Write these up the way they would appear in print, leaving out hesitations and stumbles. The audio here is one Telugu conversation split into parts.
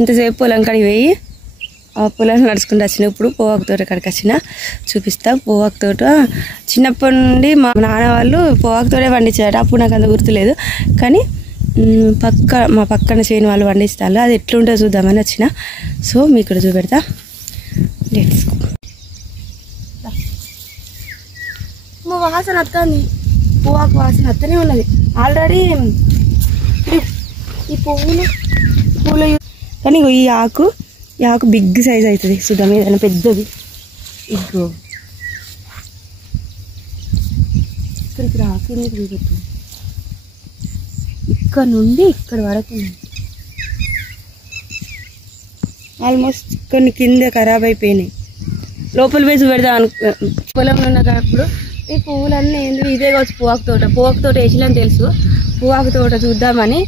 ఇంతసేపు పొలం కాడికి పోయి ఆ పొలాన్ని నడుచుకుంటూ వచ్చిన. ఇప్పుడు పోవాకు తోట కాడికి వచ్చిన, చూపిస్తా. పోవాకు తోట చిన్నప్పటి నుండి మా నాన్న వాళ్ళు పోవాకు తోటే పండించారట. అప్పుడు నాకు అంత గుర్తులేదు, కానీ మా పక్కన చేను వాళ్ళు పండిస్తారు. అది ఎట్లుంటుందో చూద్దామని వచ్చిన. సో మీకు ఇక్కడ చూపెడతా. Let's go. మా వాసన వస్తుంది, పోవాకు వాసన వస్తూనే ఉన్నది. ఆల్రెడీ ఈ పువ్వులు కానీ ఈ ఆకు బిగ్ సైజ్ అవుతుంది. చూద్దాం ఏదైనా పెద్దది. ఇగో ఇక్కడికి కిందకి చూపెట్టు. ఇక్కడ నుండి ఇక్కడ వరకు ఆల్మోస్ట్ కొన్ని కింద ఖరాబ్ అయిపోయినాయి. లోపల వేసి పెడదాం పొలంలో ఉన్నప్పుడు ఈ పువ్వులన్నీ ఏంటి ఇదే కావచ్చు పోవాకు తోట వేసిలని తెలుసు. పోవాకు తోట చూద్దామని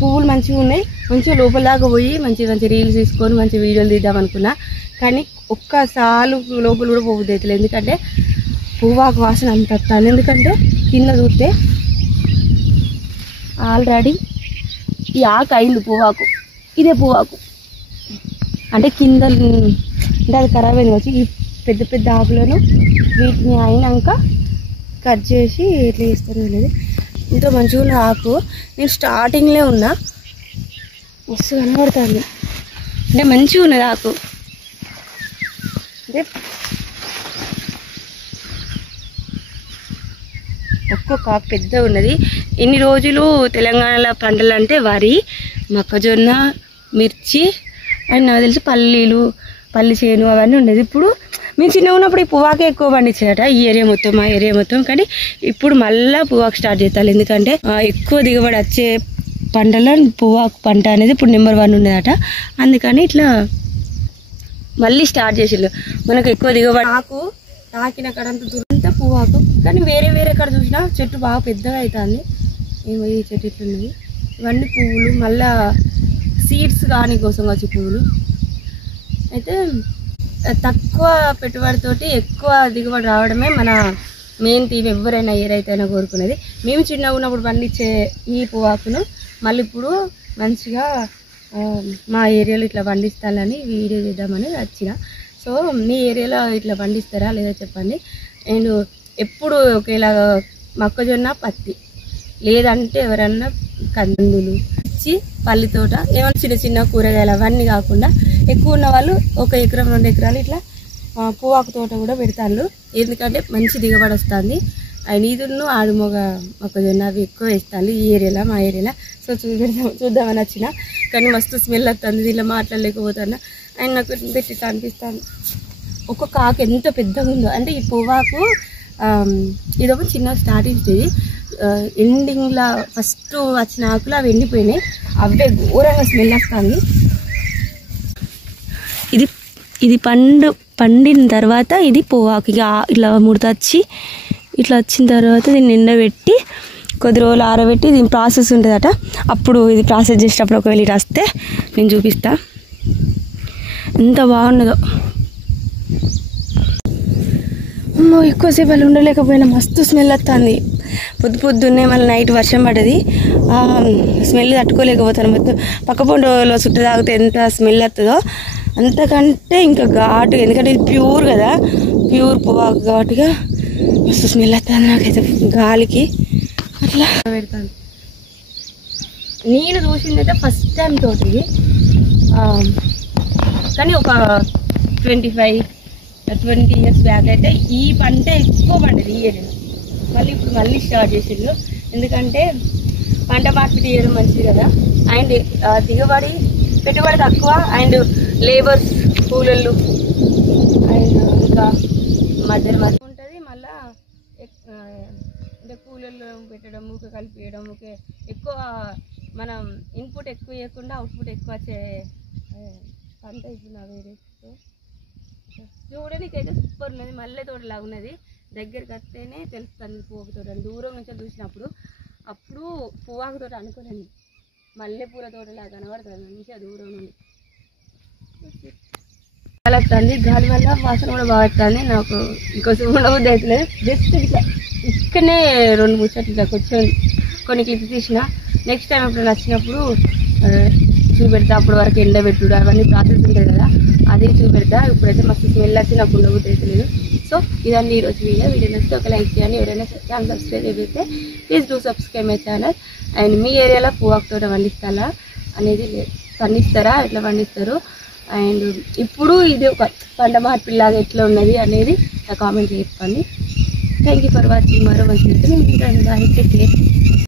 పువ్వులు మంచిగా ఉన్నాయి, మంచిగా లోపల దాకా పోయి మంచి రీల్స్ తీసుకొని మంచి వీడియోలు తీద్దాం అనుకున్నా. కానీ ఒక్కసారి లోపల కూడా పోవద్దు అవుతుంది, ఎందుకంటే పువ్వాకు వాసన అంత వస్తుంది. ఎందుకంటే కింద చూస్తే ఆల్రెడీ ఈ ఆకు అయింది పువ్వాకు. ఇదే పువ్వాకు అంటే కింద అంటే అది ఖరాబ్ అయింది వచ్చి. ఈ పెద్ద పెద్ద ఆకులను వీటిని అయినాక కట్ చేసి ఎట్లా చేస్తారో లేదు. ఇంత మంచిగా ఉన్న ఆకు. నేను స్టార్టింగ్లో ఉన్నా, మస్తు కనబడుతుంది. అంటే మంచిగా ఉన్నది ఆకు. అంటే ఒక్కొక్క ఆకు పెద్దగా ఉన్నది. ఇన్ని రోజులు తెలంగాణలో పంటలు అంటే వరి, మొక్కజొన్న, మిర్చి అండ్ నాకు తెలిసి పల్లి చేను అవన్నీ ఉండేది. ఇప్పుడు మేము చిన్నగా ఉన్నప్పుడు ఈ పువ్వాకే ఎక్కువ పండించారట ఈ ఏరియా మొత్తం, మా ఏరియా మొత్తం. కానీ ఇప్పుడు మళ్ళీ పువ్వాకు స్టార్ట్ చేస్తారు, ఎందుకంటే ఎక్కువ దిగుబడి వచ్చే పంటలో పువ్వాకు పంట అనేది ఇప్పుడు నెంబర్ 1 ఉన్నదట. అందుకని ఇట్లా మళ్ళీ స్టార్ట్ చేసిళ్ళు. మనకు ఎక్కువ దిగుబడి ఆకు తాకిన కడంత దూరంతా పువ్వాకు. కానీ వేరే కాడ చూసినా చెట్టు బాగా పెద్దగా అవుతుంది. ఏమో ఈ చెట్టు ఇట్లున్నది. ఇవన్నీ పువ్వులు, మళ్ళా సీడ్స్ కానీ కోసం వచ్చే పువ్వులు. అయితే తక్కువ పెట్టుబడితోటి ఎక్కువ దిగుబడి రావడమే మన మెయిన్ థీమ్. ఎవరైనా ఏరైతేనా కోరుకునేది. మేము చిన్నగా ఉన్నప్పుడు పండించే ఈ పువ్వాకును మళ్ళీ ఇప్పుడు మంచిగా మా ఏరియాలో ఇట్లా పండిస్తానని వీడియో చేద్దామని వచ్చిన. సో మీ ఏరియాలో ఇట్లా పండిస్తారా లేదా చెప్పండి. అండ్ ఎప్పుడు ఒకేలా మొక్కజొన్న, పత్తి, లేదంటే ఎవరన్నా కందులు, పల్లి తోట, ఏమైనా చిన్న చిన్న కూరగాయలు అవన్నీ కాకుండా ఎక్కువ ఉన్న వాళ్ళు 1 ఎకరం 2 ఎకరాలు ఇట్లా పువ్వాకు తోట కూడా పెడతాను. ఎందుకంటే మంచి దిగుబడి వస్తుంది. నీదును మొక్కజొన్న అవి ఎక్కువ వేస్తాను ఈ ఏరియాలో, మా ఏరియాలో. సో చూద్దామని వచ్చిన. కానీ మస్తు స్మెల్ వస్తుంది, దీనిలో మాట్లాడలేకపోతున్నా. అండ్ నాకు పెట్టి అనిపిస్తాను ఒక్కొక్క ఆకు ఎంత పెద్దగా ఉందో. అంటే ఈ పువ్వాకు ఇదొక చిన్న స్టార్టింగ్ స్టేజ్. ఎండింగ్లో ఫస్ట్ వచ్చిన ఆకులు అవి ఎండిపోయినాయి. అవే ఘోరంగా స్మెల్ వస్తుంది. ఇది పండిన తర్వాత ఇది పువ్వాకు ఇక ఇట్లా ముడతచ్చి ఇట్లా వచ్చిన తర్వాత దీన్ని ఎండబెట్టి కొద్ది రోజులు ఆరబెట్టి దీని ప్రాసెస్ ఉంటుందట. అప్పుడు ఇది ప్రాసెస్ చేసేటప్పుడు ఒకవేళ ఇటు వస్తే నేను చూపిస్తా ఎంత బాగున్నదో. ఎక్కువసేపు వాళ్ళు ఉండలేకపోయినా మస్తు స్మెల్ వస్తుంది. పొద్దున్నే మళ్ళీ నైట్ వర్షం పడ్డది, స్మెల్ తట్టుకోలేకపోతాను. మొత్తం పక్క పొండలో చుట్టూ తాగితే ఎంత స్మెల్ వస్తుందో అంతకంటే ఇంకా ఘాటు. ఎందుకంటే ఇది ప్యూర్ కదా, ప్యూర్ పువ్వాకు ఘాటుగా మస్తు స్మెల్ వస్తుంది నాకైతే. గాలికి అట్లా పెడతాను. నేను చూసిందైతే ఫస్ట్ టైం తోటి, కానీ ఒక 20 ఇయర్స్ బ్యాక్ అయితే ఈ పంట ఎక్కువ పండేది ఈ ఏరియాలో. ఇప్పుడు మళ్ళీ స్టార్ట్ చేసిండ్రు. ఎందుకంటే పంట మార్పిడి చేయడం మంచిది కదా. అండ్ పెట్టుబడి తక్కువ. అండ్ లేబర్స్ కూలీలు అండ్ ఇంకా మధ్య ఉంటుంది. మళ్ళా అంటే కూలీలు పెట్టడం, ఊకే కలిపేయడం, ఊకే ఎక్కువ మనం ఇన్పుట్ ఎక్కువ ఇవ్వకుండా అవుట్పుట్ ఎక్కువ వచ్చే పంట ఇప్పుడు నా వేరే. చూడడానికైతే సూపర్ ఉన్నది, మల్లె తోటలాగా ఉన్నది. దగ్గరికి వస్తేనే తెలుస్తుంది పువ్వాకు తోట. దూరం నుంచి చూసినప్పుడు అప్పుడు పువ్వాకు తోట అనుకోలేండి, మల్లెపూల తోటలాగా కనబడుతుంది మంచిగా దూరం నుండి. గాలి వస్తుంది, గాలి వల్ల వాసన కూడా బాగా వస్తుంది. నాకు ఇంకోసం ఉండబుద్ధి అవుతలేదు. జస్ట్ ఇట్లా ఇక్కడనే 2-3 చెట్లు ఇట్లా కూర్చొని కొన్ని క్లిప్స్ తీసిన. నెక్స్ట్ టైం ఎప్పుడు నచ్చినప్పుడు చూపెడతా. అప్పటి వరకు ఎండబెట్టుడు అవన్నీ ప్రాసెస్ ఉంటుంది కదా, అది చూపెడతా. ఇప్పుడైతే మస్తు స్మెల్ వచ్చి నాకు ఉండబుద్ధి లేదు. సో ఇదండి ఈరోజు వీడియో నచ్చితే ఒక లైక్ చేయండి. ఎవరైనా ఛానల్ సబ్స్క్రైబ్ అయితే please do subscribe my channel. And మీ ఏరియాలో పువ్వాకు తోట పండిస్తారా అనేది పండిస్తారా, ఎట్లా పండిస్తారు, అండ్ ఇప్పుడు ఇది ఒక పంట మార్పిల్లాగా ఎట్లా ఉన్నది అనేది నా కామెంట్ చెప్పండి. Thank you for watching. మరో మంచి బాయ్.